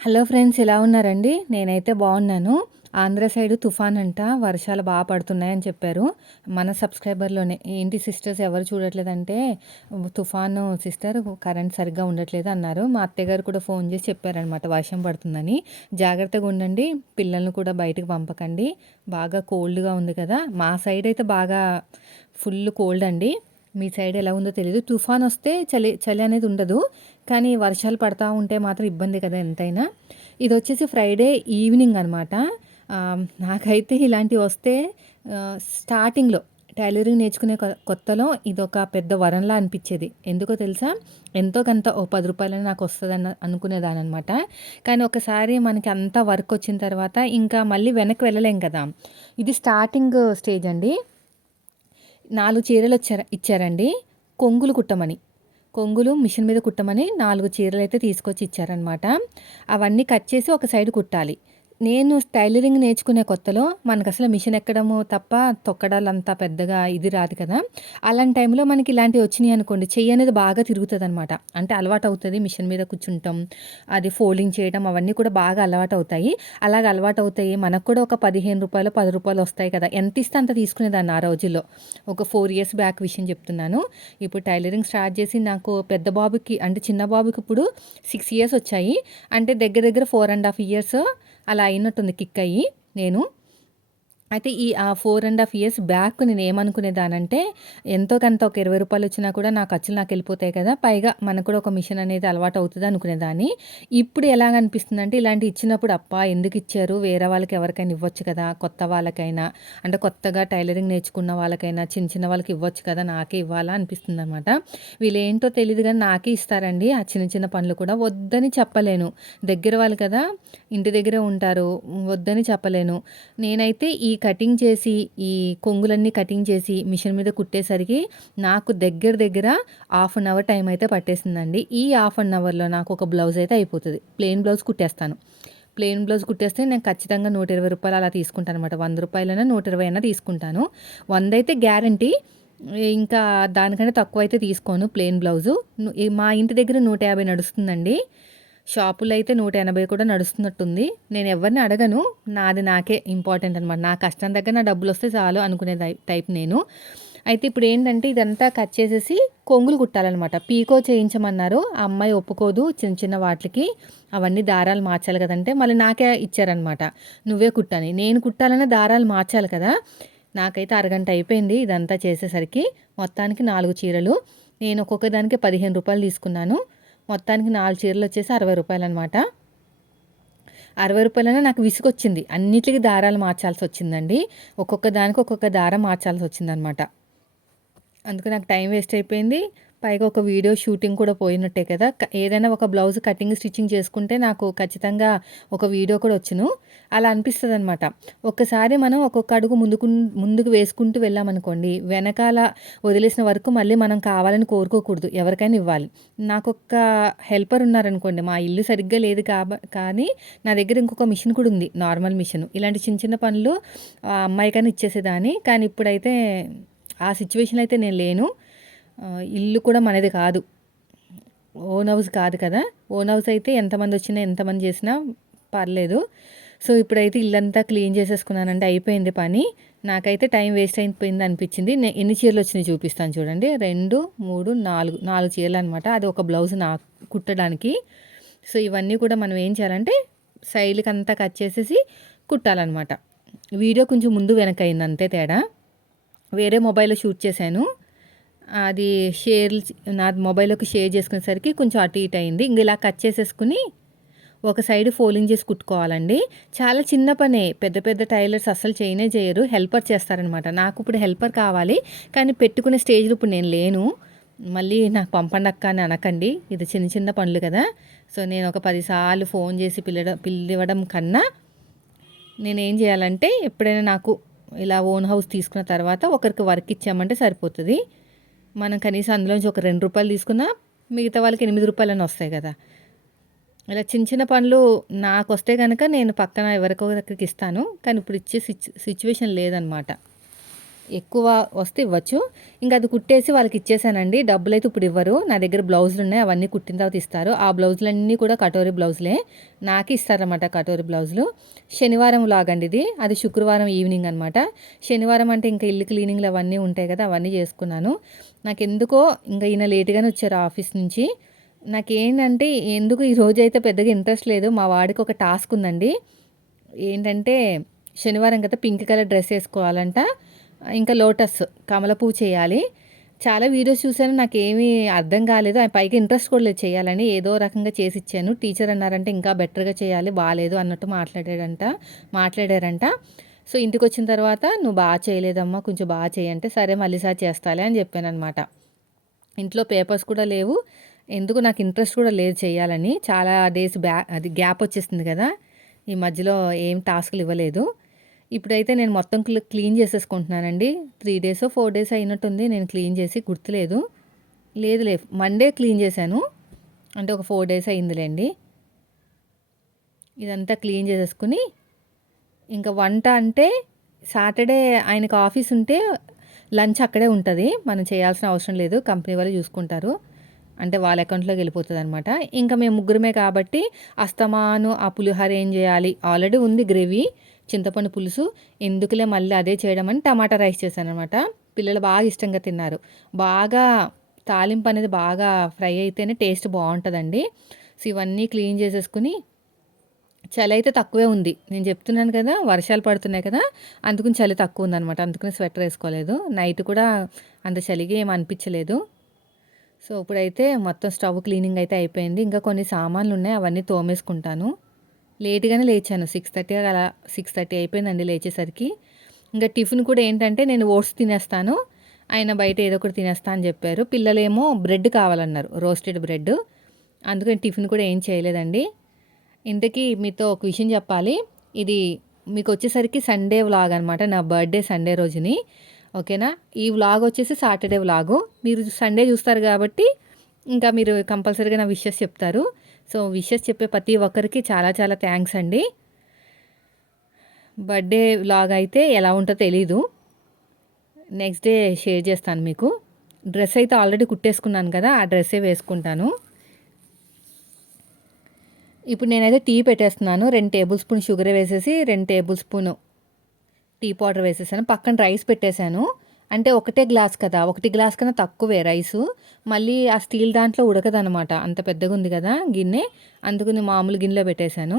Hello friends, ఎలా ఉన్నారండి? నేనైతే బాగున్నాను. ఆంధ్ర సైడు తుఫాన్ అంట, వర్షాలు బాగా పడుతున్నాయని చెప్పారు. మన సబ్స్క్రైబర్‌లోనే ఏంటి సిస్టర్స్ ఎవరు చూడట్లేదంటే, తుఫాను సిస్టర్ కరెంట్ సరిగ్గా ఉండట్లేదు అన్నారు. మా అత్తయ్య గారు కూడా ఫోన్ చేసి చెప్పారనమాట వర్షం పడుతుందని. జాగ్రత్తగా ఉండండి, పిల్లల్ని కూడా బయటకి పంపకండి. బాగా కోల్డ్‌గా ఉంది కదా! మా సైడ్ అయితే బాగా ఫుల్ కోల్డ్ అండి. మీ సైడ్ ఎలా ఉందో తెలీదు. తుఫానొస్తే చలి చలి అనేది ఉండదు. కానీ వర్షాలు పడతా ఉంటే మాత్రం ఇబ్బంది కదా ఎంతైనా. ఇదొచ్చేసి ఫ్రైడే ఈవినింగ్ అనమాట. నాకైతే ఇలాంటివొస్తే స్టార్టింగ్‌లో టైలరింగ్ నేర్చుకునే కొత్తలో ఇదొక పెద్ద వరంలా అనిపిచ్చేది. ఎందుకో తెలుసా? ఎంతో కొంత ఓ రూ. 10 నాకొస్తదన్న అనుకునేదాన్ననమాట. కానీ ఒకసారి మనకి అంతా వర్కొచ్చిన తర్వాత ఇంకా మళ్ళీ వెనక్కి వెళ్ళలేం కదా! ఇది స్టార్టింగ్ స్టేజ్ అండి. 4 ఇచ్చారండి. కొంగులు కుట్టమని. కొంగులు మిషన్ మీద కుట్టమని 4 చీరలైతే తీసుకొచ్చి ఇచ్చారనమాట. అవన్నీ కట్ చేసి ఒక సైడ్ కుట్టాలి. నేను టైలరింగ్ నేర్చుకునే కొత్తలో మనకసలు మిషన్ ఎక్కడము తప్ప తొక్కడాలంత పెద్దగా ఇది రాదు కదా! అలాంటి టైంలో మనకి ఇలాంటివి వచ్చినియనుకోండి, చెయ్యి అనేది బాగా తిరుగుతదనమాట. అంటే అలవాటవుతది మిషన్ మీద కూర్చుంటాం. అది ఫోల్డింగ్ చేయడం అవన్నీ కూడా బాగా అలవాటవుతాయి. అలాగ అలవాటవుతాయి. మనకు కూడా ఒక రూ. 15, రూ. 10 వస్తాయి కదా! ఎంతిస్తే అంత తీసుకునేదాన్ని ఆ రోజుల్లో. ఒక 4 ఇయర్స్ బ్యాక్ విషయం చెప్తున్నాను. ఇప్పుడు టైలరింగ్ స్టార్ట్ చేసి నాకు పెద్ద బాబుకి అంటే చిన్న బాబుకి ఇప్పుడు 6 ఇయర్స్ వచ్చాయి. అంటే దగ్గర దగ్గర 4 ½ ఇయర్స్ అలా అయినట్టుంది కిక్ అయ్యి నేను. అయితే ఈ 4 ½ ఇయర్స్ బ్యాక్ నేనేమనుకునేదానంటే, ఎంతో కొంత ఒక రూ. 20 వచ్చినా కూడా నా ఖర్చులు నాకెళ్ళిపోతాయి కదా! పైగా మనకు కూడా ఒక మిషన్ అనేది అలవాటవుతది అనుకునేదాన్ని. ఇప్పుడు ఎలాగనిపిస్తుందంటే, ఇలాంటివి ఇచ్చినప్పుడు అబ్బా! ఎందుకిచ్చారు? వేరే వాళ్ళకి ఎవరికైనా ఇవ్వచ్చు కదా! కొత్త వాళ్ళకైనా, అంటే కొత్తగా టైలరింగ్ నేర్చుకున్న వాళ్ళకైనా, చిన్న చిన్న వాళ్ళకి ఇవ్వచ్చు కదా! నాకే ఇవ్వాలా అనిపిస్తుందనమాట. వీళ్ళేంటో తెలీదు గానీ నాకే ఇస్తారండి ఆ చిన్న చిన్న పనులు కూడా. వద్దని చెప్పలేను. దగ్గర వాళ్ళు కదా! ఇంటి దగ్గరే ఉంటారు. వద్దని చెప్పలేను. నేనైతే ఈ కటింగ్ చేసి, ఈ కొంగులన్నీ కటింగ్ చేసి, మిషన్ మీద కుట్టేసరికి నాకు దగ్గర దగ్గర హాఫ్ అన్ అవర్ టైం అయితే పట్టేసిందండి. ఈ హాఫ్ అన్ అవర్‌లో నాకు ఒక బ్లౌజ్ అయితే అయిపోతది. ప్లెయిన్ బ్లౌజ్ కుట్టేస్తాను. ప్లెయిన్ బ్లౌజ్ కుట్టేస్తే నేను ఖచ్చితంగా రూ. 120 అలా తీసుకుంటాననమాట. రూ. 100 120 తీసుకుంటాను. 100 అయితే గ్యారంటీ. ఇంకా దానికంటే తక్కువైతే తీసుకోను ప్లెయిన్ బ్లౌజు. మా ఇంటి దగ్గర 150 నడుస్తుందండి. షాపులో అయితే 180 కూడా నడుస్తున్నట్టుంది. నేను ఎవరిని అడగను. నాది నాకే ఇంపార్టెంట్ అనమాట. నా కష్టం దగ్గర నా డబ్బులొస్తే చాలు అనుకునే టైప్ నేను. అయితే ఇప్పుడేంటంటే ఇదంతా కట్ చేసేసి కొంగులు కుట్టాలనమాట. పీకో చేయించమన్నారు. ఆ అమ్మాయి ఒప్పుకోదు చిన్న చిన్న వాటిలకి. అవన్నీ దారాలు మార్చాలి కదంటే మళ్ళీ నాకే ఇచ్చారనమాట. నువ్వే కుట్టని. నేను కుట్టాలన్నా దారాలు మార్చాలి కదా! నాకైతే అరగంట అయిపోయింది ఇదంతా చేసేసరికి. మొత్తానికి 4 చీరలు. నేను ఒక్కొక్క దానికి రూ. 15 తీసుకున్నాను. మొత్తానికి 4 చీరలొచ్చేసి రూ. 60 అనమాట. రూ. 60 నాకు విసుగొచ్చింది. అన్నిట్లికి దారాలు మార్చాల్సొచ్చిందండి. ఒక్కొక్క దానికి ఒక్కొక్క దారం మార్చాల్సొచ్చిందనమాట. అందుకు నాకు టైం వేస్ట్ అయిపోయింది. పైగా ఒక వీడియో షూటింగ్ కూడా పోయినట్టే కదా! ఏదైనా ఒక బ్లౌజ్ కటింగ్, స్టిచ్చింగ్ చేసుకుంటే నాకు ఖచ్చితంగా ఒక వీడియో కూడా వచ్చును. అలా అనిపిస్తదనమాట. ఒక్కసారి మనం ఒక్కొక్క అడుగు ముందుకు వేసుకుంటూ వెళ్ళామనుకోండి, వెనకాల వదిలేసిన వర్క్ మళ్ళీ మనం కావాలని కోరుకోకూడదు. ఎవరికైనా ఇవ్వాలి. నాకొక్క హెల్పర్ ఉన్నారనుకోండి, మా ఇల్లు సరిగ్గా లేదు కానీ నా దగ్గర ఇంకొక మిషన్ కూడా ఉంది. Normal machine. ఇలాంటి చిన్న చిన్న పనులు ఆ అమ్మాయికైనా ఇచ్చేసేదాన్ని. కానీ ఇప్పుడైతే ఆ సిట్యుయేషన్‌లో అయితే నేను లేను. ఇల్లు కూడా మనది కాదు. ఓన్ హౌస్ కాదు కదా! ఓన్ హౌస్ అయితే ఎంతమందొచ్చినా, ఎంతమంది చేసినా పర్లేదు. సో, ఇప్పుడైతే ఇల్లంతా క్లీన్ చేసేసుకున్నానండి. అయిపోయింది పని. నాకైతే టైం వేస్ట్ అయిపోయింది అనిపించింది. ఎన్ని చీరలొచ్చినాయి చూపిస్తాను చూడండి. 2, 3, 4 చీరలనమాట. అది ఒక బ్లౌజ్ నాకు కుట్టడానికి. సో, ఇవన్నీ కూడా మనం ఏం చేయాలంటే సైడ్‌కంతా కట్ చేసేసి కుట్టాలనమాట. వీడియో కొంచెం ముందు వెనక అయింది అంతే తేడా. వేరే మొబైల్‌లో షూట్ చేశాను. అది నాది మొబైల్‌లోకి షేర్ చేసుకునేసరికి కొంచెం అటు ఇటు అయింది. ఇంక ఇలా కట్ చేసేసుకొని ఒక సైడ్ ఫోల్డింగ్ చేసి కుట్టుకోవాలండి. చాలా చిన్న పనే. పెద్ద పెద్ద టైలర్స్ అస్సలు చేయనే చేయరు. హెల్పర్ చేస్తారనమాట. నాకు ఇప్పుడు హెల్పర్ కావాలి. కానీ పెట్టుకునే స్టేజ్‌లో ఇప్పుడు నేను లేను. మళ్ళీ నాకు పంపండక్క అని అనకండి. ఇది చిన్న చిన్న పనులు కదా! సో, నేను ఒక 10 సార్లు ఫోన్ చేసి పిలివడం కన్నా నేనేం చేయాలంటే ఎప్పుడైనా నాకు ఇలా ఓన్ హౌస్ తీసుకున్న తర్వాత ఒకరికి వర్క్ ఇచ్చామంటే సరిపోతది. మనం కనీసం అందులోంచి ఒక రూ. 2 తీసుకున్నా మిగతా వాళ్ళకి రూ. 8 అన్నా వస్తాయి కదా! ఇలా చిన్న చిన్న పనులు నాకొస్తే గనక నేను పక్కన ఎవరికో ఒకరికి ఇస్తాను. కానీ ఇప్పుడు ఇచ్చే సిట్యుయేషన్ లేదనమాట. ఎక్కువ వస్తే ఇవ్వచ్చు. ఇంక అది కుట్టేసి వాళ్ళకి ఇచ్చేసానండి. డబ్బులైతే ఇప్పుడు ఇవ్వరు. నా దగ్గర బ్లౌజులున్నాయి. అవన్నీ కుట్టిన తర్వాత ఇస్తారు. ఆ బ్లౌజులన్నీ కూడా కటోరీ బ్లౌజులే. నాకే ఇస్తారనమాట కటోరీ బ్లౌజులు. శనివారం వ్లాగ్ అండి ఇది. అది శుక్రవారం ఈవినింగ్ అనమాట. శనివారం అంటే ఇంకా ఇల్లు క్లీనింగ్‌లు అవన్నీ ఉంటాయి కదా! అవన్నీ చేసుకున్నాను. నాకెందుకో ఇంక ఈయన లేట్‌గానే వచ్చారు ఆఫీస్ నుంచి. నాకేంటంటే ఎందుకు ఈరోజైతే పెద్దగా ఇంట్రెస్ట్ లేదు. మా వాడికి ఒక టాస్క్ ఉందండి. ఏంటంటే శనివారం కదా! పింక్ కలర్ డ్రెస్ ఏసుకోవాలంట. ఇంకా లోటస్ కమల పువ్వు చేయాలి. చాలా వీడియోస్ చూసాను. నాకేమీ అర్థం కాలేదు. పైగా ఇంట్రెస్ట్ కూడా లేదు చేయాలని. ఏదో రకంగా చేసిచ్చాను. టీచర్ అన్నారంటే ఇంకా బెటర్‌గా చేయాలి. బాలేదు అన్నట్టు మాట్లాడారంట. సో, ఇంటికొచ్చిన తర్వాత "నువ్వు చేయలేదమ్మా. కొంచెం చెయ్యి" అంటే, "సరే మళ్ళీసారి చేస్తాలే" అని చెప్పాననమాట. ఇంట్లో పేపర్స్ కూడా లేవు. ఎందుకు నాకు ఇంట్రెస్ట్ కూడా లేదు చేయాలని. చాలా డేస్ అది గ్యాప్ వచ్చేసింది కదా! ఈ మధ్యలో ఏం టాస్క్‌లు ఇవ్వలేదు. ఇప్పుడైతే నేను మొత్తం క్లీన్ చేసేసుకుంటున్నానండి. 3 డేసో, 4 డేసో అయినట్టుంది నేను క్లీన్ చేసి గుర్తులేదు. లేదు మండే క్లీన్ చేశాను. అంటే ఒక 4 డేస్ అయిందిలెండి. ఇదంతా క్లీన్ చేసేసుకొని ఇంకా వంట అంటే సాటర్డే ఆయనకి ఆఫీస్ ఉంటే లంచ్ అక్కడే ఉంటది. మనం చేయాల్సిన అవసరం లేదు. కంపెనీ వాళ్ళు చూసుకుంటారు. అంటే వాళ్ళ అకౌంట్‌లోకి వెళ్ళిపోతదనమాట. ఇంకా మేము ముగ్గురమే కాబట్టి అస్తమాను ఆ పులిహోర ఏం చేయాలి? ఆల్రెడీ ఉంది గ్రేవీ, చింతపండు పులుసు. ఎందుకులే మళ్ళీ అదే చేయడం అని టమాటా రైస్ చేశాననమాట. పిల్లలు బాగా ఇష్టంగా తిన్నారు. బాగా తాలింపు అనేది బాగా ఫ్రై అయితేనే టేస్ట్ బావుంటదండి. సో, ఇవన్నీ క్లీన్ చేసేసుకొని చలి అయితే తక్కువే ఉంది. నేను చెప్తున్నాను కదా! వర్షాలు పడుతున్నాయి కదా! అందుకని చలి తక్కువుందనమాట. అందుకని స్వెటర్ ఏసుకోలేదు. నైట్ కూడా అంత చలిగా ఏమి అనిపించలేదు. సో, ఇప్పుడైతే మొత్తం స్టవ్ క్లీనింగ్ అయితే అయిపోయింది. ఇంకా కొన్ని సామాన్లున్నాయి. అవన్నీ తోమేసుకుంటాను. లేట్‌గానే లేచాను. 6:30 అలా 6:30 అయిపోయిందండి లేచేసరికి. ఇంకా టిఫిన్ కూడా ఏంటంటే నేను ఓట్స్ తినేస్తాను. ఆయన బయట ఏదో ఒకటి తినేస్తా అని చెప్పారు. పిల్లలేమో బ్రెడ్ కావాలన్నారు. Roasted bread. అందుకని టిఫిన్ కూడా ఏం చేయలేదండి. ఇంతకీ మీతో ఒక విషయం చెప్పాలి. ఇది మీకొచ్చేసరికి సండే వ్లాగ్ అనమాట. నా బర్త్‌డే సండే రోజుని. ఓకేనా? ఈ వ్లాగ్ వచ్చేసి సాటర్డే వ్లాగు. మీరు సండే చూస్తారు కాబట్టి ఇంకా మీరు కంపల్సరీగా నా విషెస్ చెప్తారు. సో, విషెస్ చెప్పే ప్రతి ఒక్కరికి చాలా చాలా థ్యాంక్స్ అండి. బర్త్‌డే వ్లాగ్ అయితే ఎలా ఉంటదో తెలీదు. నెక్స్ట్ డే షేర్ చేస్తాను మీకు. డ్రెస్ అయితే ఆల్రెడీ కుట్టేసుకున్నాను కదా! ఆ డ్రెస్సే వేసుకుంటాను. ఇప్పుడు నేనైతే టీ పెట్టేస్తున్నాను. 2 టేబుల్ స్పూన్ షుగర్ వేసేసి 2 టేబుల్ స్పూను టీ పౌడర్ వేసేసాను. పక్కన రైస్ పెట్టేశాను. అంటే ఒకటే గ్లాస్ కదా! 1 గ్లాస్ కన్నా తక్కువే రైసు. మళ్ళీ ఆ స్టీల్ దాంట్లో ఉడకదనమాట. అంత పెద్దగుంది కదా గిన్నె. అందుకని మామూలు గిన్నెలో పెట్టేశాను.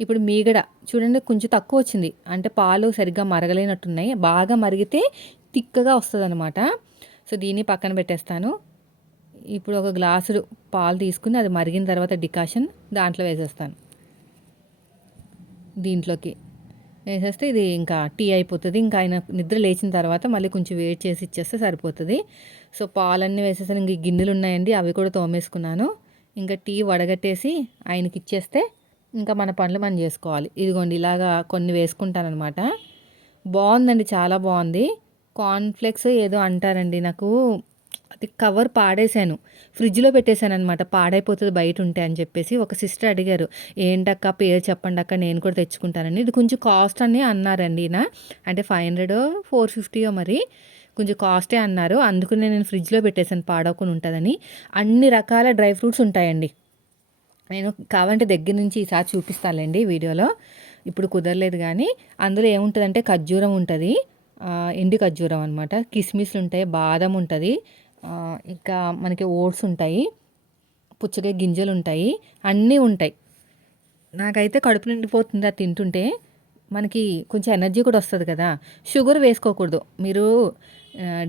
ఇప్పుడు మీగడ చూడండి కొంచెం తక్కువొచ్చింది. అంటే పాలు సరిగ్గా మరగలేనట్టున్నాయి. బాగా మరిగితే తిక్కగా వస్తదనమాట. సో, దీన్ని పక్కన పెట్టేస్తాను. ఇప్పుడు ఒక గ్లాసుడు పాలు తీసుకొని అది మరిగిన తర్వాత డికాషన్ దాంట్లో వేసేస్తాను. దీంట్లోకి వేసేస్తే ఇది ఇంకా టీ అయిపోతది. ఇంకా ఆయన నిద్ర లేచిన తర్వాత మళ్ళీ కొంచెం వేడి చేసి ఇచ్చేస్తే సరిపోతది. సో, పాలన్నీ వేసేసాను. ఇంక గిన్నెలున్నాయండి అవి కూడా తోమేసుకున్నాను. ఇంకా టీ వడగట్టేసి ఆయనకిచ్చేస్తే ఇంకా మన పనులు మనం జేసుకోవాలి. ఇదిగోండి ఇలాగా కొన్ని వేసుకుంటాననమాట. బావుందండి. చాలా బావుంది. కార్న్‌ఫ్లేక్స్ ఏదో అంటారండి. నాకు అది కవర్ పాడేశాను. ఫ్రిడ్జ్‌లో పెట్టేశాననమాట. పాడైపోతది బయటుంటే అని చెప్పేసి. ఒక సిస్టర్ అడిగారు. "ఏంటక్కా పేరు చెప్పండక్కా నేను కూడా తెచ్చుకుంటానని." ఇది కొంచెం కాస్ట్ అని అన్నారండి ఈయన. అంటే 500 450 మరి. కొంచెం కాస్టే అన్నారు. అందుకనే నేను ఫ్రిడ్జ్‌లో పెట్టేశాను పాడవకుండా ఉంటదని. అన్ని రకాల డ్రై ఫ్రూట్స్ ఉంటాయండి. నేను కావాలంటే దగ్గర నుంచి ఈసారి చూపిస్తానులెండి వీడియోలో. ఇప్పుడు కుదరలేదు గానీ, అందులో ఏముంటదంటే ఖర్జూరం ఉంటది. ఎండు ఖర్జూరం అనమాట. కిస్మిస్‌లుంటాయి, బాదం ఉంటది. ఇంకా మనకి ఓట్స్ ఉంటాయి. పుచ్చకాయ గింజలుంటాయి. అన్నీ ఉంటాయి. నాకైతే కడుపు నిండిపోతుంది అది తింటుంటే. మనకి కొంచెం ఎనర్జీ కూడా వస్తది కదా! షుగర్ వేసుకోకూడదు. మీరు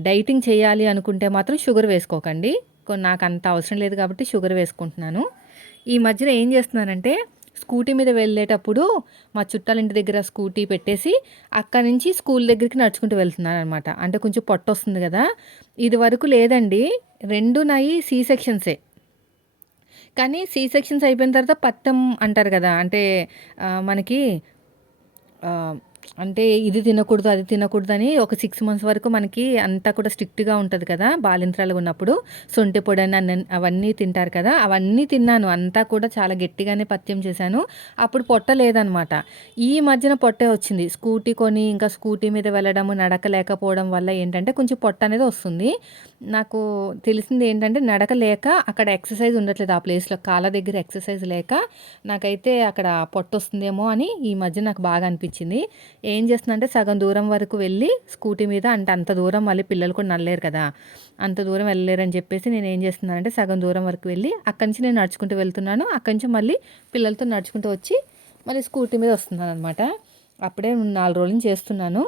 డైటింగ్ చేయాలి అనుకుంటే మాత్రం షుగర్ వేసుకోకండి. నాకంత అవసరం లేదు కాబట్టి షుగర్ వేసుకుంటున్నాను. ఈ మధ్యన ఏం చేస్తున్నానంటే స్కూటీ మీద వెళ్ళేటప్పుడు మా చుట్టాలింటి దగ్గర స్కూటీ పెట్టేసి అక్కడి నుంచి స్కూల్ దగ్గరికి నడుచుకుంటూ వెళ్తున్నాననమాట. అంటే కొంచెం పొట్టొస్తుంది గదా! ఇదివరకు లేదండి. 2 నాయి సి సెక్షన్సే. కానీ సి సెక్షన్స్ అయిపోయిన తర్వాత పత్తం అంటారు గదా! అంటే మనకి ఆహ్, అంటే ఇది తినకూడదు, అది తినకూడదని ఒక 6 మంత్స్ వరకు మనకి అంతా కూడా స్ట్రిక్ట్‌గా ఉంటది కదా! బాలింత్రాలుగా ఉన్నప్పుడు. శొంఠి పొడని అవన్నీ తింటారు కదా! అవన్నీ తిన్నాను. అంతా కూడా చాలా గట్టిగానే పథ్యం చేశాను. అప్పుడు పొట్ట లేదనమాట. ఈ మధ్యన పొట్టే వచ్చింది. స్కూటీ కొని ఇంకా స్కూటీ మీద వెళ్ళడము, నడక లేకపోవడం వల్ల ఏంటంటే కొంచెం పొట్టనేది వస్తుంది. నాకు తెలిసింది ఏంటంటే నడక లేక అక్కడ ఎక్సర్సైజ్ ఉండట్లేదు ఆ ప్లేస్‌లో. కాళ్ళ దగ్గర ఎక్సర్సైజ్ లేక నాకైతే అక్కడ పొట్టొస్తుందేమో అని ఈ మధ్య నాకు బాగా అనిపించింది. ఏం చేస్తున్నా సగం దూరం వరకు వెళ్ళి స్కూటీ మీద అంటే అంత దూరం మళ్ళీ పిల్లలు కూడా నడలేరు కదా! అంత దూరం వెళ్ళలేరని చెప్పేసి నేనేం చేస్తున్నానంటే సగం దూరం వరకు వెళ్ళి అక్కడి నుంచి నేను నడుచుకుంటూ వెళ్తున్నాను. అక్కడి నుంచి మళ్ళీ పిల్లలతో నడుచుకుంటూ వచ్చి మళ్ళీ స్కూటీ మీద వస్తున్నాననమాట. అప్పుడే 4 రోజుల నుంచి చేస్తున్నాను.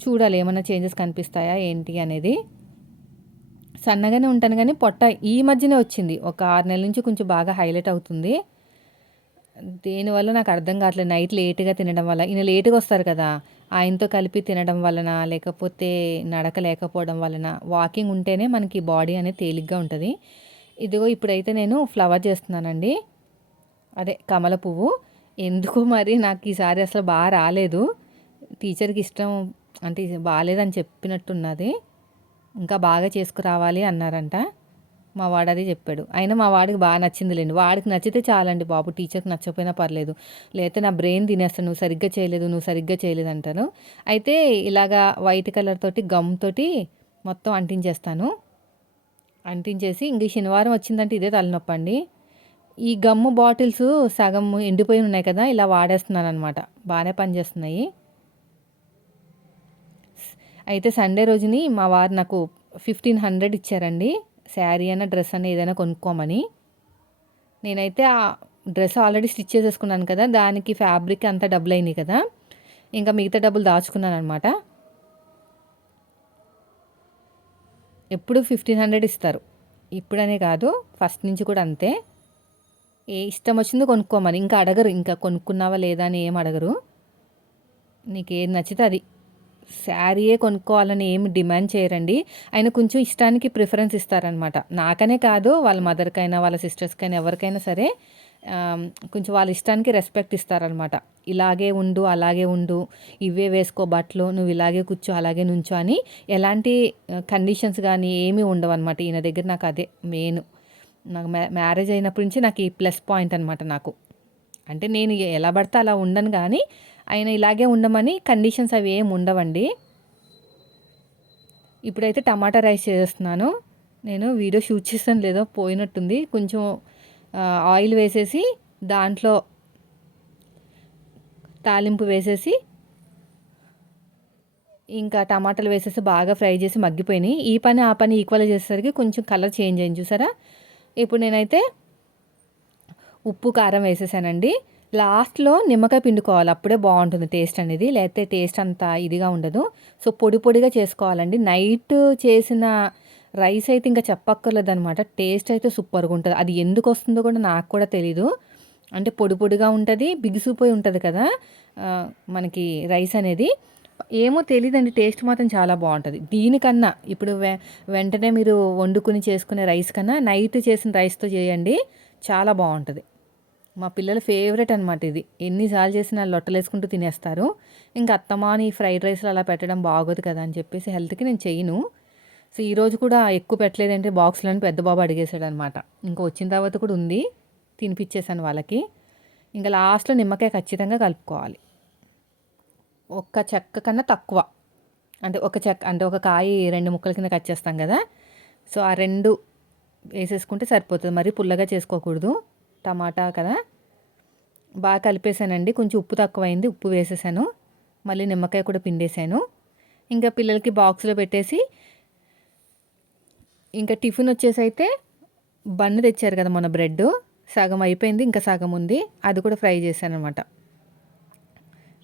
చూడాలి ఏమన్నా చేంజెస్ కనిపిస్తాయా ఏంటి అనేది. సన్నగానే ఉంటాను గానీ పొట్ట ఈ మధ్యనే వచ్చింది. ఒక 6 నెలల నుంచి కొంచెం బాగా హైలైట్ అవుతుంది. దేనివల్ల నాకు అర్థం కావట్లేదు. నైట్ లేట్‌గా తినడం వల్ల. ఈయన లేట్‌గా వస్తారు కదా! ఆయనతో కలిపి తినడం వలన, లేకపోతే నడక లేకపోవడం వలన, వాకింగ్ ఉంటేనే మనకి బాడీ అనేది తేలిగ్గా ఉంటది. ఇదిగో ఇప్పుడైతే నేను ఫ్లవర్ చేస్తున్నానండి. అదే కమల పువ్వు. ఎందుకో మరి నాకు ఈసారి అసలు రాలేదు. టీచర్‌కి ఇష్టం అంటే బాలేదని చెప్పినట్టున్నది. ఇంకా బాగా చేసుకురావాలి అన్నారంట. మా వాడు అదే చెప్పాడు. అయినా మా వాడికి నచ్చిందిలెండి. వాడికి నచ్చితే చాలండి బాబు. టీచర్‌కి నచ్చకపోయినా పర్లేదు. లేతే నా బ్రెయిన్ తినేస్తాడు. నువ్వు సరిగ్గా చేయలేదు, నువ్వు సరిగ్గా చేయలేదు అంటాను. అయితే ఇలాగా వైట్ కలర్ తోటి గమ్ తోటి మొత్తం అంటించేస్తాను. అంటించేసి ఇంక ఈ శనివారం వచ్చిందంటే ఇదే తలనొప్పండి. ఈ గమ్ము బాటిల్స్ సగం ఎండిపోయి ఉన్నాయి కదా! ఇలా వాడేస్తున్నాననమాట. బానే పనిచేస్తున్నాయి. అయితే సండే రోజుని మా వారు నాకు 1500 ఇచ్చారండి. శారీ అన్నా, డ్రెస్ అన్నా ఏదైనా కొనుక్కోమని. నేనైతే ఆ డ్రెస్ ఆల్రెడీ స్టిచ్ చేసేసుకున్నాను కదా! దానికి ఫ్యాబ్రిక్ అంతా డబ్బులయినాయి కదా! ఇంకా మిగతా డబ్బులు దాచుకున్నాననమాట. ఎప్పుడు 1500 ఇస్తారు. ఇప్పుడనే కాదు ఫస్ట్ నుంచి కూడా అంతే. ఇష్టం వచ్చింది కొనుక్కోమని. ఇంకా అడగరు. ఇంకా కొనుక్కున్నావా లేదా అని ఏమి అడగరు. నీకేది నచ్చితే అది. శారీయే కొనుక్కోవాలని ఏమి డిమాండ్ చేయరండి. ఆయన కొంచెం ఇష్టానికి ప్రిఫరెన్స్ ఇస్తారనమాట. నాకనే కాదు వాళ్ళ మదర్‌కైనా, వాళ్ళ సిస్టర్స్‌కైనా ఎవరికైనా సరే కొంచెం వాళ్ళ ఇష్టానికి రెస్పెక్ట్ ఇస్తారనమాట. ఇలాగే ఉండు, అలాగే ఉండు, ఇవే వేసుకో బట్టలు, నువ్వు ఇలాగే కూర్చో, అలాగే నుంచో అని ఎలాంటి కండిషన్స్ గానీ ఏమీ ఉండవనమాట. ఈయన దగ్గర నాకు అదే మెయిన్. నాకు మ్యారేజ్ అయినప్పటి నుంచి నాకు ఈ ప్లస్ పాయింట్ అనమాట నాకు. అంటే నేను ఎలా పడితే అలా ఉండను గానీ, ఆయన ఇలాగే ఉండమని కండిషన్స్ అవి ఏమి ఉండవండి. ఇప్పుడైతే టమాటా రైస్ చేసేస్తున్నాను. నేను వీడియో షూట్ చేశానో లేదో పోయినట్టుంది. కొంచెం ఆయిల్ వేసేసి దాంట్లో తాలింపు వేసేసి ఇంకా టమాటాలు వేసేసి బాగా ఫ్రై చేసి మగ్గిపోయినాయి. ఈ పని ఆ పని ఈక్వల్‌గా చేసేసరికి కొంచెం కలర్ చేంజ్ అయింది చూసారా? ఇప్పుడు నేనైతే ఉప్పు, కారం వేసేసానండి. లాస్ట్‌లో నిమ్మకాయ పిండుకోవాలి. అప్పుడే బావుంటుంది టేస్ట్ అనేది. లేతే టేస్ట్ అంత ఇదిగా ఉండదు. సో, పొడి పొడిగా చేసుకోవాలండి. నైట్ చేసిన రైస్ అయితే ఇంకా చెప్పక్కర్లేదనమాట. టేస్ట్ అయితే సూపర్‌గుంటది. అది ఎందుకొస్తుందో కూడా నాకు కూడా తెలీదు. అంటే పొడి పొడిగా ఉంటది. బిగుసుకుపోయి ఉంటది కదా! మనకి రైస్ అనేది. ఏమో తెలీదండి. టేస్ట్ మాత్రం చాలా బావుంటది. దీనికన్నా ఇప్పుడు వెంటనే మీరు వండుకొని చేసుకునే రైస్ కన్నా నైట్ చేసిన రైస్‌తో చేయండి. చాలా బావుంటది. మా పిల్లల ఫేవరెట్ అనమాట ఇది. ఎన్ని సార్లు చేసినా లొట్టలేసుకుంటూ తినేస్తారు. ఇంక అత్తమ్మ అని ఫ్రైడ్ రైస్‌లు అలా పెట్టడం బాగోదు కదా! అని చెప్పేసి హెల్త్‌కి నేను చెయ్యను. సో, ఈరోజు కూడా ఎక్కువ పెట్టలేదంటే బాక్స్‌లని పెద్ద బాబు అడిగేసాడనమాట. ఇంక వచ్చిన తర్వాత కూడా ఉంది. తినిపిచ్చేసాను వాళ్ళకి. ఇంక లాస్ట్‌లో నిమ్మకాయ ఖచ్చితంగా కలుపుకోవాలి. ఒక్క చెక్క కన్నా తక్కువ. అంటే ఒక చెక్క అంటే ఒక కాయి 2 ముక్కల కింద కట్ చేస్తాం కదా! సో, ఆ 2 వేసేసుకుంటే సరిపోతది. మరీ పుల్లగా చేసుకోకూడదు. టమాటా కదా! బాగా కలిపేసానండి. కొంచెం ఉప్పు తక్కువైంది. ఉప్పు వేసేసాను. మళ్ళీ నిమ్మకాయ కూడా పిండేసాను. ఇంకా పిల్లలకి బాక్స్‌లో పెట్టేసి ఇంకా టిఫిన్ వచ్చేసైతే బన్ తెచ్చారు కదా! మొన్న బ్రెడ్డు. సగం అయిపోయింది. ఇంకా సగం ఉంది. అది కూడా ఫ్రై చేశాననమాట.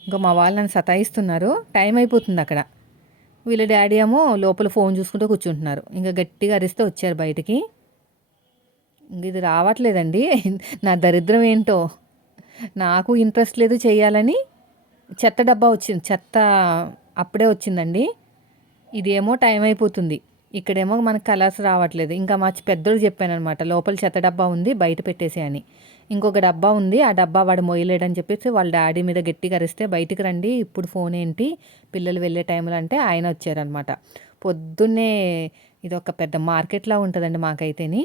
ఇంకా మా వాళ్ళు నన్ను సతాయిస్తున్నారు. టైం అయిపోతుంది అక్కడ. వీళ్ళ డ్యాడీ ఏమో లోపల ఫోన్ చూసుకుంటూ కూర్చుంటున్నారు. ఇంక గట్టిగా అరిస్తే వచ్చారు బయటికి. ఇంక ఇది రావట్లేదండి. నా దరిద్రం ఏంటో. నాకు ఇంట్రెస్ట్ లేదు చేయాలని. చెత్త డబ్బా వచ్చింది. చెత్త అప్పుడే వచ్చిందండి. ఇదేమో టైం అయిపోతుంది. ఇక్కడేమో మనకు కలర్స్ రావట్లేదు. ఇంకా మా పెద్దోడికి చెప్పాననమాట. లోపల చెత్త డబ్బా ఉంది బయట పెట్టేసేయ్ అని. ఇంకొక డబ్బా ఉంది. ఆ డబ్బా వాడు మోయలేడని చెప్పేసి వాళ్ళ డాడీ మీద గట్టిగా అరిస్తే, "బయటికి రండి, ఇప్పుడు ఫోన్ ఏంటి, పిల్లలు వెళ్ళే టైంలో" అంటే ఆయన వచ్చారనమాట. పొద్దున్నే ఇదొక పెద్ద మార్కెట్‌లా ఉంటదండి మాకైతేని.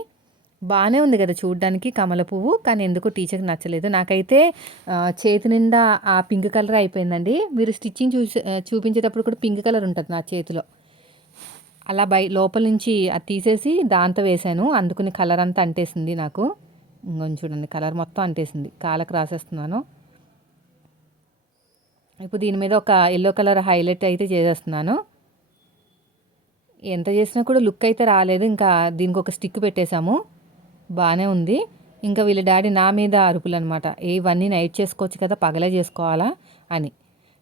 బానే ఉంది గదా చూడ్డానికి కమల పువ్వు. కానీ ఎందుకో టీచర్‌కి నచ్చలేదు. నాకైతే చేతి నిండా ఆ పింక్ కలరే అయిపోయిందండి. మీరు స్టిచ్చింగ్ చూపించేటప్పుడు కూడా పింక్ కలర్ ఉంటది నా చేతిలో. అలా లోపల నుంచి అది తీసేసి దాంతో వేశాను. అందుకని కలర్ అంతా అంటేసింది నాకు. ఇంగోండి చూడండి, కలర్ మొత్తం అంటేసింది. కాళ్ళకి రాసేస్తున్నాను. ఇప్పుడు దీని మీద ఒక యెల్లో కలర్ హైలైట్ అయితే చేసేస్తున్నాను. ఎంత చేసినా కూడా లుక్ అయితే రాలేదు. ఇంకా దీనికి ఒక స్టిక్ పెట్టేశాము. బానే ఉంది. ఇంకా వీళ్ళ డాడీ నా మీద అరుపులనమాట. ఇవన్నీ నైట్ చేసుకోవచ్చు కదా, పగలే చేసుకోవాలా అని.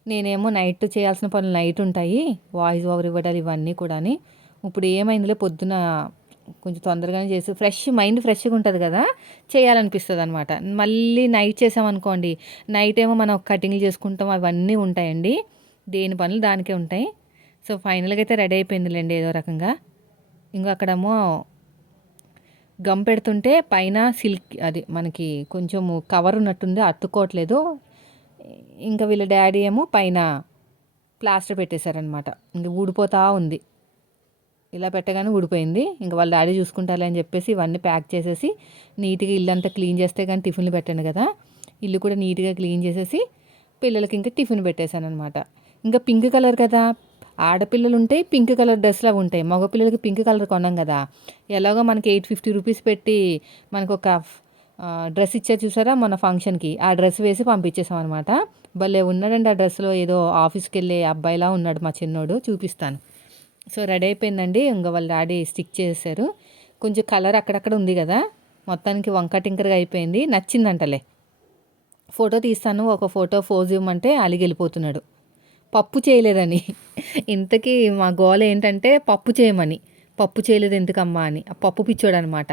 నేనేమో నైట్ చేయాల్సిన పనులు నైట్ ఉంటాయి. వాయిస్ ఓవర్ ఇవ్వడాలు ఇవన్నీ కూడాని. ఇప్పుడు ఏమైందిలే, పొద్దున కొంచెం తొందరగానే చేసి మైండ్ ఫ్రెష్‌గా ఉంటది కదా, చేయాలనిపిస్తదనమాట. మళ్ళీ నైట్ చేసామనుకోండి, నైట్ ఏమో మనం కటింగ్‌లు చేసుకుంటాం, అవన్నీ ఉంటాయండి. దేని పనులు దానికే ఉంటాయి. సో, ఫైనల్‌గా అయితే రెడీ అయిపోయిందిలెండి ఏదో రకంగా. ఇంగో అక్కడేమో గమ్ పెడుతుంటే పైన సిల్క్ అది మనకి కొంచెం కవర్ ఉన్నట్టుంది, అతుక్కోవట్లేదు. ఇంకా వీళ్ళ డాడీ ఏమో పైన ప్లాస్టర్ పెట్టేశారనమాట. ఇంక ఊడిపోతా ఉంది. ఇలా పెట్టగానే ఊడిపోయింది. ఇంక వాళ్ళ డాడీ చూసుకుంటారులే అని చెప్పేసి ఇవన్నీ ప్యాక్ చేసేసి నీట్‌గా ఇల్లంతా క్లీన్ చేస్తే కానీ టిఫిన్‌లు పెట్టండి కదా, ఇల్లు కూడా నీట్‌గా క్లీన్ చేసేసి పిల్లలకి ఇంకా టిఫిన్ పెట్టేశాననమాట. ఇంకా పింక్ కలర్ కదా, ఆడపిల్లలు ఉంటాయి పింక్ కలర్ డ్రెస్‌లు అవి ఉంటాయి. మగపిల్లలకి పింక్ కలర్ కొనం కదా. ఎలాగో మనకి 850 రూపీస్ పెట్టి మనకొక డ్రెస్ ఇచ్చారు చూసారా మొన్న ఫంక్షన్‌కి, ఆ డ్రెస్ వేసి పంపించేసామనమాట. భలే ఉన్నాడండి ఆ డ్రెస్‌లో, ఏదో ఆఫీస్‌కెళ్ళే అబ్బాయిలా ఉన్నాడు మా చిన్నోడు. చూపిస్తాను. సో, రెడీ అయిపోయిందండి. ఇంక వాళ్ళ డాడీ స్టిక్ చేసేశారు. కొంచెం కలర్ అక్కడక్కడ ఉంది కదా, మొత్తానికి వంక టింకరగా అయిపోయింది. నచ్చిందంటలే. ఫోటో తీస్తాను, ఒక ఫోటో పోజ్ ఇవ్వమంటే అలిగెళ్ళిపోతున్నాడు. పప్పు చేయలేదని. ఇంతకీ మా గోల ఏంటంటే పప్పు చేయమని. పప్పు చేయలేదు ఎందుకమ్మా అని. ఆ పప్పు పిచ్చోడనమాట.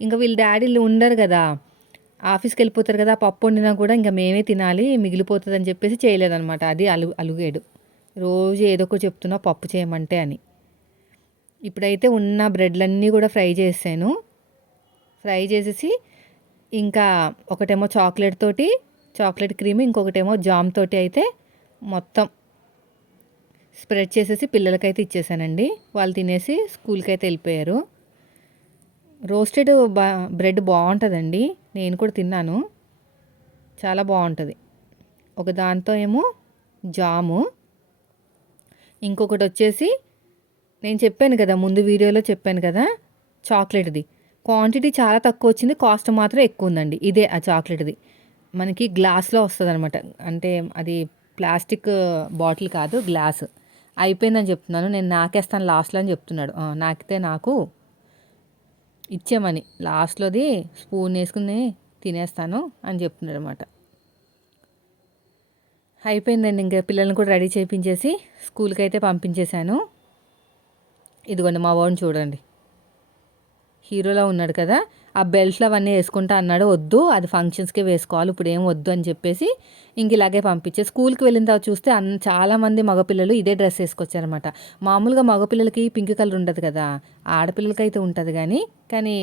ఇంక వీళ్ళ డాడీలు ఉండరు గదా, ఆఫీస్‌కెళ్ళిపోతారు కదా, పప్పు వండినా కూడా ఇంక మేమే తినాలి, మిగిలిపోతదని చెప్పేసి చేయలేదనమాట. అది అలుగాడు. రోజు ఏదో ఒకటి చెప్తున్నావు పప్పు చేయమంటే అని. ఇప్పుడైతే ఉన్న బ్రెడ్‌లన్నీ కూడా ఫ్రై చేసేసాను. ఫ్రై చేసేసి ఇంకా ఒకటేమో చాక్లెట్ క్రీమ్, ఇంకొకటేమో జామ్ తోటి అయితే మొత్తం స్ప్రెడ్ చేసేసి పిల్లలకైతే ఇచ్చేసానండి. వాళ్ళు తినేసి స్కూల్‌కైతే వెళ్ళిపోయారు. రోస్టెడ్ బ్రెడ్ బావుంటదండి. నేను కూడా తిన్నాను. చాలా బావుంటది. ఒక దాంతో ఏమో జాము, ఇంకొకటొచ్చేసి నేను చెప్పాను కదా, ముందు వీడియోలో చెప్పాను కదా, చాక్లెట్‌ది. క్వాంటిటీ చాలా తక్కువొచ్చింది. కాస్ట్ మాత్రం ఎక్కువుందండి. ఇదే ఆ చాక్లెట్‌ది. మనకి గ్లాస్‌లో వస్తదనమాట. అంటే అది ప్లాస్టిక్ బాటిల్ కాదు, గ్లాస్. అయిపోయిందని చెప్తున్నాను. నేను నాకేస్తాను లాస్ట్‌లో అని చెప్తున్నాడు. నాకితే నాకు ఇచ్చేయమని, లాస్ట్‌లోది స్పూన్ ఏసుకొని తినేస్తాను అని చెప్తున్నాడనమాట. అయిపోయిందండి. ఇంక పిల్లల్ని కూడా రెడీ చేపించేసి స్కూల్‌కైతే పంపించేశాను. ఇదిగోండి మా వాడిని చూడండి. హీరోలా ఉన్నాడు కదా, ఆ బెల్ట్లు అవన్నీ వేసుకుంటా అన్నాడు. వద్దు, అది ఫంక్షన్స్‌కే వేసుకోవాలి, ఇప్పుడు ఏం వద్దు అని చెప్పేసి ఇంక ఇలాగే పంపించే. స్కూల్‌కి వెళ్ళిన తర్వాత చూస్తే చాలామంది మగపిల్లలు ఇదే డ్రెస్ వేసుకొచ్చారనమాట. మామూలుగా మగపిల్లలకి పింక్ కలర్ ఉండదు కదా, ఆడపిల్లలకైతే ఉంటుంది కానీ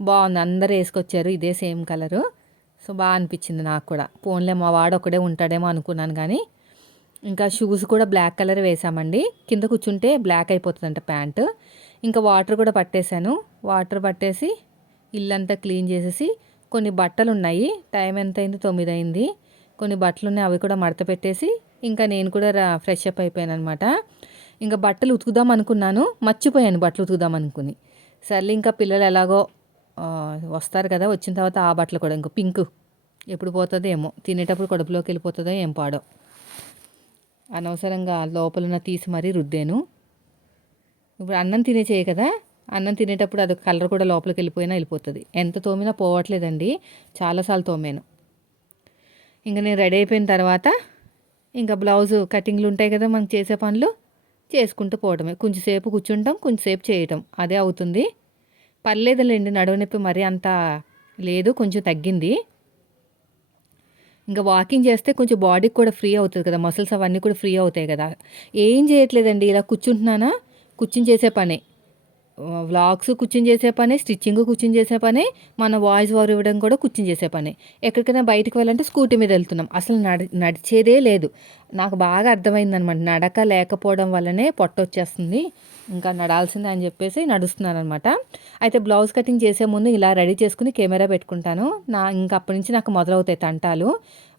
బాగుంది, అందరూ వేసుకొచ్చారు ఇదే సేమ్ కలరు. సో, బాగా అనిపించింది నాకు కూడా. పోన్లే మా వాడు ఒకడే ఉంటాడేమో అనుకున్నాను కానీ, ఇంకా షూస్ కూడా బ్లాక్ కలర్ వేసామండి. కింద కూర్చుంటే బ్లాక్ అయిపోతుందంట ప్యాంటు. ఇంకా వాటర్ కూడా పట్టేశాను. వాటర్ పట్టేసి ఇల్లంతా క్లీన్ చేసేసి కొన్ని బట్టలు ఉన్నాయి. టైం ఎంత అయింది, 9 అయింది. కొన్ని బట్టలు ఉన్నాయి, అవి కూడా మడత పెట్టేసి ఇంకా నేను కూడా ఫ్రెష్ అప్ అయిపోయాను అనమాట. ఇంకా బట్టలు ఉతుకుదాం అనుకున్నాను, మర్చిపోయాను బట్టలు ఉతుకుదాం అనుకుని. సర్లే ఇంకా పిల్లలు ఎలాగో వస్తారు కదా, వచ్చిన తర్వాత ఆ బట్టలు కూడా ఇంకో పింక్ ఎప్పుడు పోతుందో ఏమో, తినేటప్పుడు కడుపులోకి వెళ్ళిపోతుందో ఏం పాడో. అనవసరంగా లోపలన తీసి మరీ రుద్దాను. ఇప్పుడు అన్నం తినేచేయి కదా, అన్నం తినేటప్పుడు అది కలర్ కూడా లోపలికి వెళ్ళిపోతుంది. ఎంత తోమినా పోవట్లేదండి, చాలాసార్లు తోమాను. ఇంకా నేను రెడీ అయిపోయిన తర్వాత ఇంకా బ్లౌజు కటింగ్లు ఉంటాయి కదా మనకు చేసే పనులు, చేసుకుంటూ పోవడమే. కొంచెంసేపు కూర్చుంటాం, కొంచెంసేపు చేయటం, అదే అవుతుంది. పర్లేదులేండి, నడుము నొప్పి మరీ అంత లేదు, కొంచెం తగ్గింది. ఇంకా వాకింగ్ చేస్తే కొంచెం బాడీకి కూడా ఫ్రీ అవుతుంది కదా, మసిల్స్ అవన్నీ కూడా ఫ్రీ అవుతాయి కదా. ఏం చేయట్లేదండి, ఇలా కూర్చుంటున్నానా, కూర్చుని చేసే పనే. వ్లాగ్స్ కూర్చొని చేసే పనే, స్టిచ్చింగ్ కూర్చొని చేసే పనే, మన వాయిస్ ఓవర్ ఇవ్వడం కూడా కూర్చొని చేసే పనే. ఎక్కడికైనా బయటికి వెళ్ళాలంటే స్కూటీ మీద వెళ్తున్నాం. అసలు నడిచేదే లేదు. నాకు బాగా అర్థమైందనమాట. నడక లేకపోవడం వల్లనే పొట్టొచ్చేస్తుంది. ఇంకా నడాల్సిందే అని చెప్పేసి నడుస్తున్నాననమాట. అయితే బ్లౌజ్ కటింగ్ చేసే ముందు ఇలా రెడీ చేసుకుని కెమెరా పెట్టుకుంటాను. ఇంక అప్పటి నుంచి నాకు మొదలవుతాయి తంటాలు.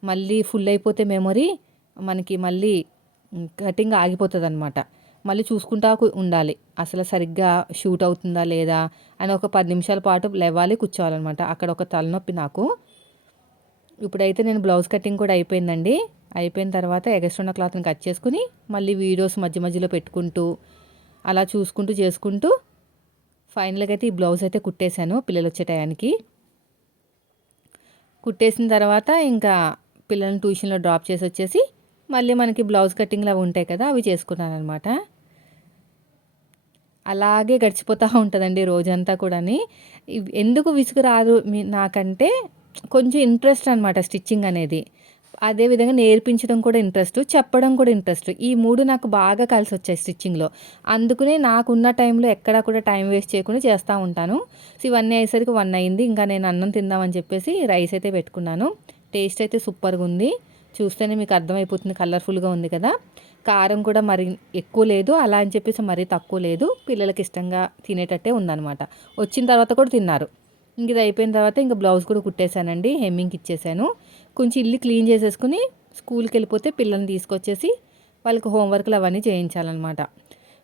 మళ్ళీ ఫుల్ అయిపోతే మెమొరీ మనకి మళ్ళీ కటింగ్ ఆగిపోతుందనమాట. మళ్ళీ చూసుకుంటా ఉండాలి. అసలు సరిగ్గా షూట్ అవుతుందా లేదా అని ఒక 10 నిమిషాల పాటు లేవాలి, కూర్చోవాలనమాట. అక్కడ ఒక తలనొప్పి నాకు. ఇప్పుడైతే నేను బ్లౌజ్ కటింగ్ కూడా అయిపోయిందండి. అయిపోయిన తర్వాత ఎగస్ట్రా ఉన్న క్లాత్ని కట్ చేసుకుని మళ్ళీ వీడియోస్ మధ్య మధ్యలో పెట్టుకుంటూ అలా చూసుకుంటూ చేసుకుంటూ ఫైనల్గా అయితే ఈ బ్లౌజ్ అయితే కుట్టేశాను పిల్లలు వచ్చే టయానికి. కుట్టేసిన తర్వాత ఇంకా పిల్లల్ని ట్యూషన్లో డ్రాప్ చేసి వచ్చేసి మళ్ళీ మనకి బ్లౌజ్ కటింగ్లు అవి ఉంటాయి కదా, అవి చేసుకున్నాను అనమాట. అలాగే గడిచిపోతూ ఉంటుందండి రోజంతా కూడాని. ఎందుకు విసుగు రాదు నాకంటే కొంచెం ఇంట్రెస్ట్ అనమాట స్టిచ్చింగ్ అనేది. అదేవిధంగా నేర్పించడం కూడా ఇంట్రెస్ట్, చెప్పడం కూడా ఇంట్రెస్ట్. ఈ 3 నాకు బాగా కలిసి వచ్చాయి స్టిచ్చింగ్లో. అందుకనే నాకున్న టైంలో ఎక్కడా కూడా టైం వేస్ట్ చేయకుండా చేస్తూ ఉంటాను. సో ఇవన్నీ అయ్యేసరికి 1 అయింది. ఇంకా నేను అన్నం తిందామని చెప్పేసి రైస్ అయితే పెట్టుకున్నాను. టేస్ట్ అయితే సూపర్గా ఉంది. చూస్తేనే మీకు అర్థమైపోతుంది, కలర్ఫుల్గా ఉంది కదా. కారం కూడా మరి ఎక్కువ లేదు, అలా అని చెప్పేసి మరీ తక్కువ లేదు. పిల్లలకి ఇష్టంగా తినేటట్టే ఉందన్నమాట. వచ్చిన తర్వాత కూడా తిన్నారు. ఇంక ఇది అయిపోయిన తర్వాత ఇంకా బ్లౌజ్ కూడా కుట్టేశానండి, హెమ్మింగ్కి ఇచ్చేసాను. కొంచెం ఇల్లు క్లీన్ చేసేసుకుని స్కూల్కి వెళ్ళిపోతే పిల్లల్ని తీసుకొచ్చేసి వాళ్ళకి హోంవర్క్లు అవన్నీ చేయించాలన్నమాట.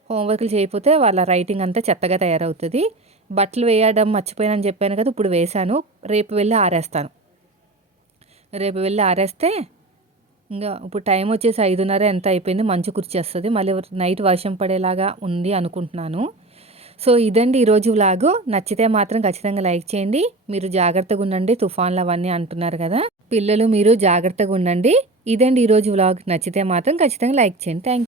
హోంవర్క్లు చేయకపోతే వాళ్ళ రైటింగ్ అంతా చెత్తగా తయారవుతుంది. బట్టలు వేయడం మర్చిపోయానని చెప్పాను కదా, ఇప్పుడు వేశాను. రేపు వెళ్ళి ఆరేస్తాను. రేపు వెళ్ళి ఆరేస్తే ఇంకా ఇప్పుడు టైం వచ్చేసి 5:30 ఎంత అయిపోయింది. మంచు కుర్చేస్తుంది. మళ్ళీ నైట్ వర్షం పడేలాగా ఉంది అనుకుంటున్నాను. సో ఇదండి ఈరోజు వ్లాగు. నచ్చితే మాత్రం ఖచ్చితంగా లైక్ చేయండి. మీరు జాగ్రత్తగా ఉండండి, తుఫాన్లు అవన్నీ అంటున్నారు కదా, పిల్లలు మీరు జాగ్రత్తగా ఉండండి. ఇదండి ఈరోజు వ్లాగ్. నచ్చితే మాత్రం ఖచ్చితంగా లైక్ చేయండి. థ్యాంక్